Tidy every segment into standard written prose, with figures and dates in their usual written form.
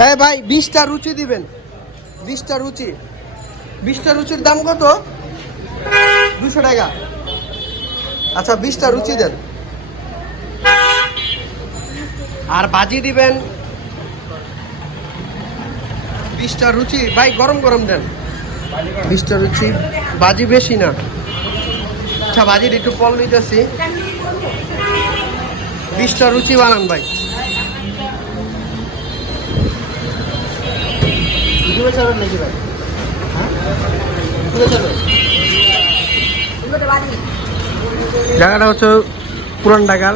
হ্যাঁ ভাই 20টা রুচি দিবেন, 20টা রুচি। 20টা রুচির দাম কত? 200 টাকা। আচ্ছা 20টা রুচি দেন। আর ভাজি দিবেন 20টা রুচি ভাই, গরম গরম দেন। 20টা রুচি, ভাজি বেশি না। আচ্ছা ভাজির একটু পল নিতেছি। 20টা রুচি বানান ভাই। নাকি ভাই? জায়গাটা হচ্ছে পুরান ঢাকার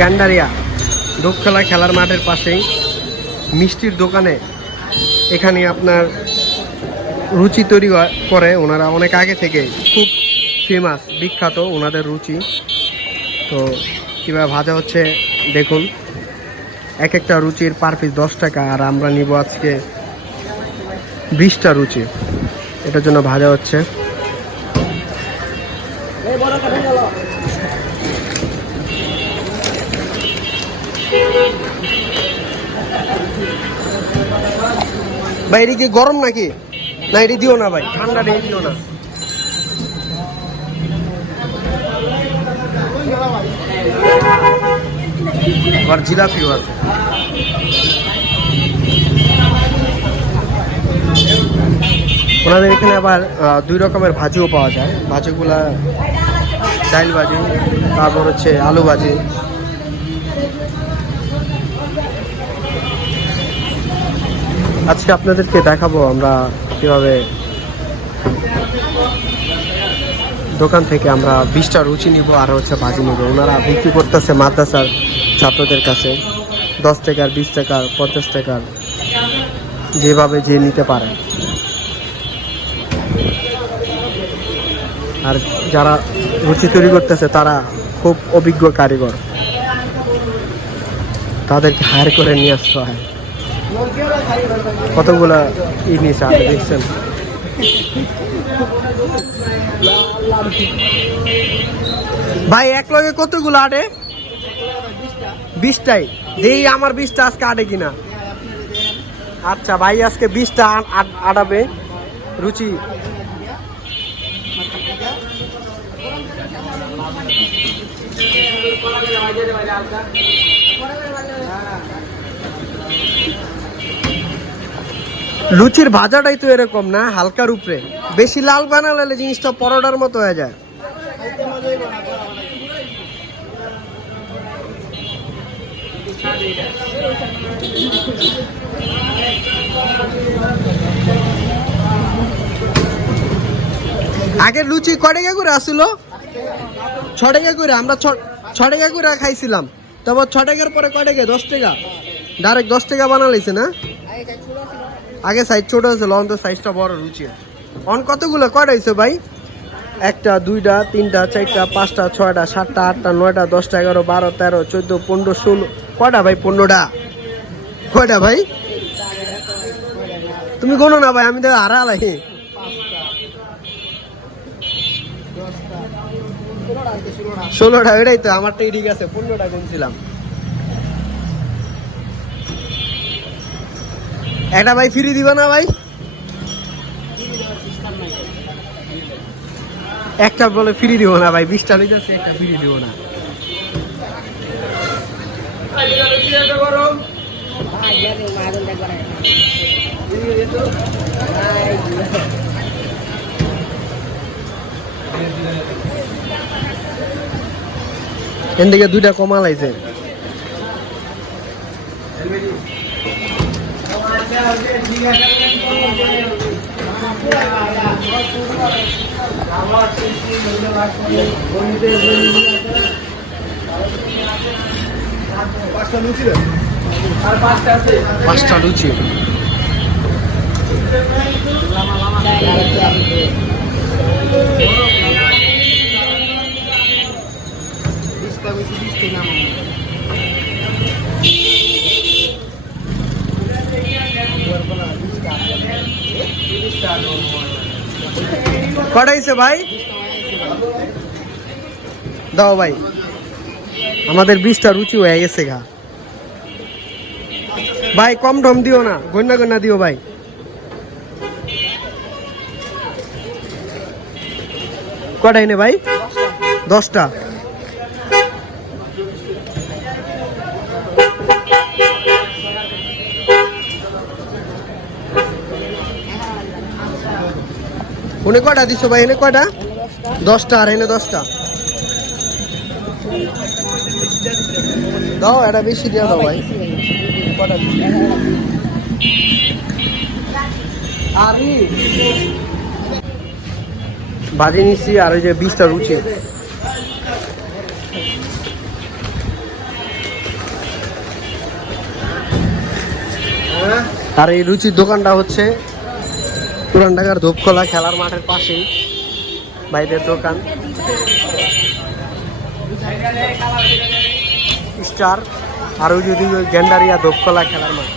গান্ডারিয়া দোকতলা খেলার মাঠের পাশেই মিষ্টির দোকানে। এখানে আপনার রুচি তৈরি করে ওনারা অনেক আগে থেকে, খুব ফেমাস, বিখ্যাত ওনাদের রুচি। তো কীভাবে ভাজা হচ্ছে দেখুন। এক একটা রুচির পার পিস 10 টাকা, আর আমরা নিব আজকে 20টা রুচি। এটার জন্য ভাজা হচ্ছে। ভাই এটা কি গরম নাকি? না এটি দিও না ভাই, ঠান্ডা দিয়ে দিও না। আর জিলাপিও আছে। ওনাদের এখানে আবার 2 রকমের ভাজিও পাওয়া যায়। ভাজিগুলা ডাল ভাজি, তারপর হচ্ছে আলু ভাজি। আজকে আপনাদেরকে দেখাবো আমরা কিভাবে দোকান থেকে আমরা 20টা রুচি নিব আর হচ্ছে ভাজি নিব। ওনারা বিক্রি করতেছে মাদ্রাসার ছাত্রদের কাছে 10 টাকার, 20 টাকার, 50 টাকার, যেভাবে যে নিতে পারে। আর যারা রুচি তৈরি করতেছে তারা খুব অভিজ্ঞ কারিগর, তাদেরকে হায়ার করে নিয়ে আসতে হয়। কতগুলা নিয়েছে আপনি দেখছেন। ভাই এক লগে কতগুলো আটে? 20টাই দেই। আমার 20টা আজকে আটে কিনা। আচ্ছা ভাই আজকে 20টা আটাবে রুচি। লুচির ভাজাটাই তো এরকম না, হালকার উপরে। বেশি লাল বানালে জিনিসটা পরোটার মতো হয়ে যায়। আগের লুচি কয় টাকা করে আসছিল? 6 টাকা করে। আমরা 6 টাকা করে খাইছিলাম। তারপর 6 টাকার পরে কয় টাকা? 10 টাকা। ডাইরেক্ট 10 টাকা বানালাইছে না? আগে সাইজ ছোট ছিল, অন্ত সাইজটা বড়। রুচি অন কতগুলো কয়টা হয়েছে ভাই? 1টা 2টা 3টা 4টা 5টা 6টা 7টা 8টা 9টা 10টা 11 12 13 14 15 16। কয়টা ভাই? 15টা। কয়টা ভাই? তুমি গোনো না ভাই, আমি তো হারালাই। 16টা। এটাই তো আমারটাই ঠিক আছে, 15টা গুনছিলাম। একটা ভাই ফ্রি দিবা না ভাই? একটা বলে ফ্রি দিব না ভাই, 20টা লইতেছে, একটা ফ্রি দিব না। এন থেকে 2টা কমা লাইছে। পাঁচটা লুচি। কটা হয়েছে ভাই? দাও ভাই, আমাদের 20টা রুচি হয়ে গেছে গা। ভাই কম ঢম দিও না, গন্যা গন্যা দিও ভাই। কটা এনে ভাই? 10টা। উনি কটা দিছো ভাই? এনে কয়টা? 10টা। আর এনে 10টা দাও, এটা বেশি দিয়ে দাও ভাই। ভাজি নিচ্ছি আর ওই যে 20টা রুচি। আর এই রুচির দোকানটা হচ্ছে পুরান ঢাকার ধূপখোলা খেলার মাঠের পাশেই ভাইদের দোকান। স্টার আর ওই যদি গেন্ডারিয়া ধূপখোলা খেলার মাঠ।